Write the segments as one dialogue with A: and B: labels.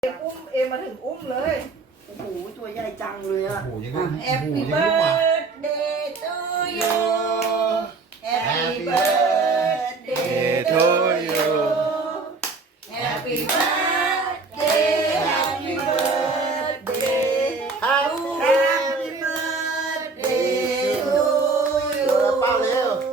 A: อุ้มเอมาถึงอุ้มเลยโอ้โหตัวใหญ่จังเลยอะ Happy birthday to you Happy birthday to you Happy birthday Happy birthday Happy birthday to you
B: เป้าเร็ว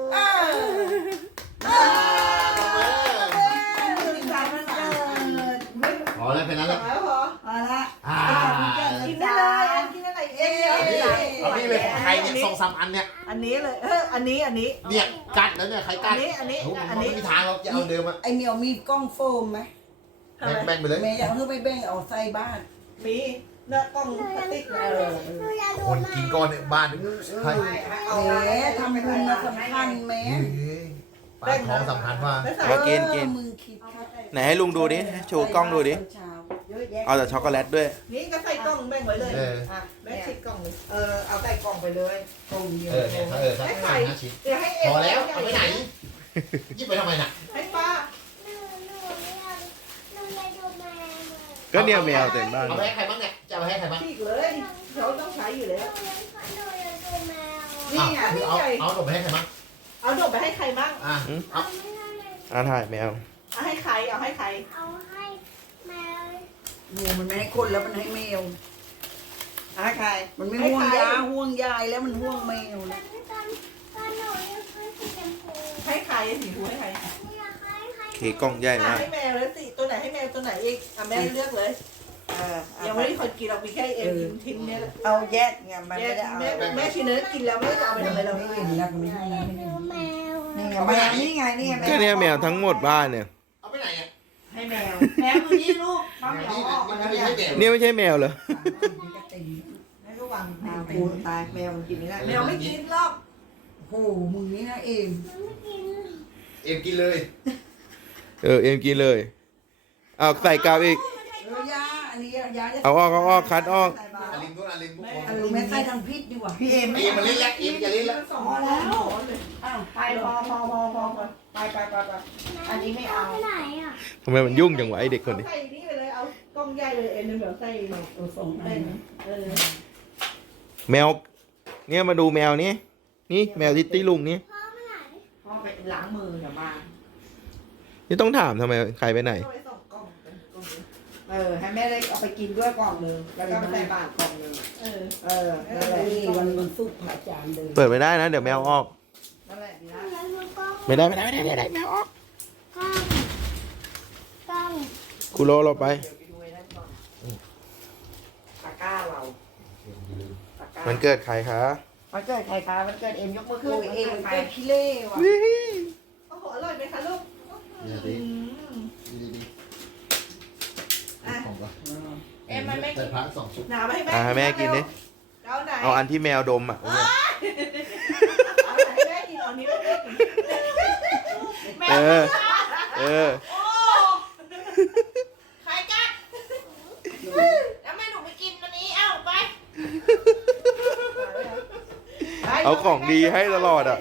B: พอแล้วแค่นั้นแหละ
A: พอละ
B: กิ
A: กินได้เลยกินอะไรเอง
B: เอานี่เลยใครเนี่ย2-3 อันเนี่ย
A: อันนี้เลยอันนี้
B: เนี่ยกัดแล้วเนี่ยใครกัด
A: อันนี้
B: มันไม่มีทางเราจะเอาเดิมอะ
C: ไอเหมียวมีกล้องโฟมไหม
B: แบ่งไปเลย
C: แม่อยากให้ไปแบ่งเอาใส่บ้าน
A: มีเนื้อกล้องพลาสติก
B: คนกินก้อนเนี่ยบ้านใช่
C: แม่ทำบุญมาสำคัญแม่
B: ปากท้องสำคัญว่า
D: มากิน
C: มึงคิดค่ะ
D: ไหนให้ลุงดูดิโชว์กล้องดูดิ
C: เช้า
D: เอาแต่ช็อกโกแลตด้วย
A: นี่ก็ใส่กล่องแบ่งไว้เลยแม่ชิดกล่องเอาใส่กล่องไปเลยกล่องเดียว
B: เนี่ยถ้าให้5 ชิ้น
A: เดี๋ยวให้เอ
B: พอแล้วเอาไปไหนยิบไปทำไมน่ะ
A: ให้ป้า
D: ก็เนี่ยแมวเต็มบ้าน
B: เอาไปให้ใครบ้างเนี่ยจะเอาไปให้ใครบ้าง
A: ฉีกเลยเขาต้องใช้อยู่แล้วนี่ไงนี่ไง
B: เอาส่งไปให้ใครบ้าง
A: เอาดอกไปให้ใครบ้าง
B: เอา
D: ถ่ายแมว
A: เอาให้ใครเอาให้ใคร
C: งูมันไม่ให้คนแล้วมันให้แมว
A: เอาให้ใคร
C: มันไม่ห่วงยาห่วงยายแล้วมันห่วงแมวนะ
A: ให้ใครสีหูให้ใคร
D: เค้กกล้องใหญ่มาก
A: ให้แมวแล้วสิตัวไหนให้แมวตัวไหนอีกแม่เลือกเลยยังไม่ได้คนกินเรามีแค่เอ็มทิ้งเนี่ย
C: เอาแยกไงมัน
A: แม่
C: ไม่ได้เอา
A: แม่ชีเนื้อกินแล้วไม่จะเอาไปทำอะไรเรา
C: ไม่เห็นแล้วไม่ให้แล้วนี่ไง
B: เอาไป
C: แม
B: ไหน
C: วนี่ไงนี่ไง
D: ก็เนี่ยแมวทั้งหมดบ้านเนี่ย
B: เอาไปไหนอ่ะ
A: ให้แมวแมวคือนี่ลูกป้าเหมียวออกมาแล้ว
B: ไม่
A: เนี่ย
B: ใช่แมว
D: เนี่ยไม่ใช่แมวเหรอ
A: ให้ลูกวาง
C: กูตายแมวมันกินไม่ได้
A: แมวไม่กินหรอก
C: โอ้มึงนี่นะเอง
B: เอ็มกินเลย
D: เอ็มกินเลยเอาใส่กาวอีก
C: ยาอันนี้ยา
D: เอาออกคัดออก
B: อลิมด้วยอลิมพวก
C: อันนี้แม่ใส่ทางพิษดีกว่า
A: พี่เอ็ม
B: เอ็มมาเล่นแล้วเอ็มจะเล่นแล้ว
A: สองแล้ว
C: อ้าว
A: ไปพอไปอันนี้ไม่เอา
D: ทำไมมันยุ่งจังวะไอเด็กคนนี้
A: ใส่นี่ไปเลยเอากล้องใหญ่เลยเอ็นเดี๋ยวใส่
C: ส่ง
A: เล่น
D: แมว เนี่ยมาดูแมวนี้นี่แมวที่ลุงนี่
A: พ่อไปล้างมืออย่ามา
D: นี่ต้องถามทำไมใครไปไหน
A: ไปส่งกล้องให้แม่ได้เอาไปกินด้วยกล่องนึงแล้วก็ใส่บาตรกล่องนึงนั่นแหละ
C: นี่วันศุกร์พระอาจารย์เลย
D: เปิดไม่ได้นะเดี๋ยวแมวออก
A: นั่นแหละดีนะ
D: ไม่ได้แมวออกคุโรเราไป
A: เดี๋ยวไปดูไอ้นั่นก่อนตะกร้าเราตะกร้า
D: มันเกิดใครคะ
A: มันเกิดใครคะมันเกิดเอ็มยกมือขึ้น
C: โอ้ยเองมันเป็นขี้เล่ว่ะ
A: โอ้โหอร่อยไหมคะลูก
B: ดีของก็
A: เอ็มมันไม่
B: แต่พระ2 ชุด
A: หนามาให้แม่
D: ให้แม่กินดิ
A: เอาไหน
D: เอาอันที่แมวดมอ่ะ
A: เอาไหนให้แม่กินเอานี้แม่กินแม่
D: เออ
A: โอ้ใครกัดแล้วแม่หนูไปกินอันนี้เอ้าไป
D: เอาของดีให้ตลอดอ่ะ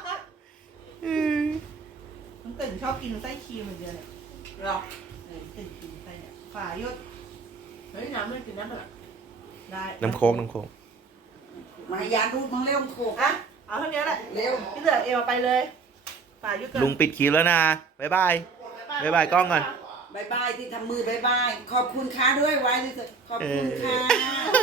A: น้องตึงชอบกินไส้ครีมเหมือนเดิมหรอตึงกินไส้เนี่ยฝายศเฮ้ยน้ำไม่กินน้ำแบบได้
D: น้ำโค้ง
C: มายาดูดมังเร็วโขก
A: อ่ะเอาเท่านี้แหละเร็วพี่เหลือเอวไปเลยฝายศก่อน
D: ลุงปิดคลิปแล้วนะบ๊ายบายกล้องก่อน
C: บายบายที่ทำมือบายบายขอบคุณค้าด้วยไว้ที่ขอบคุณค่ะ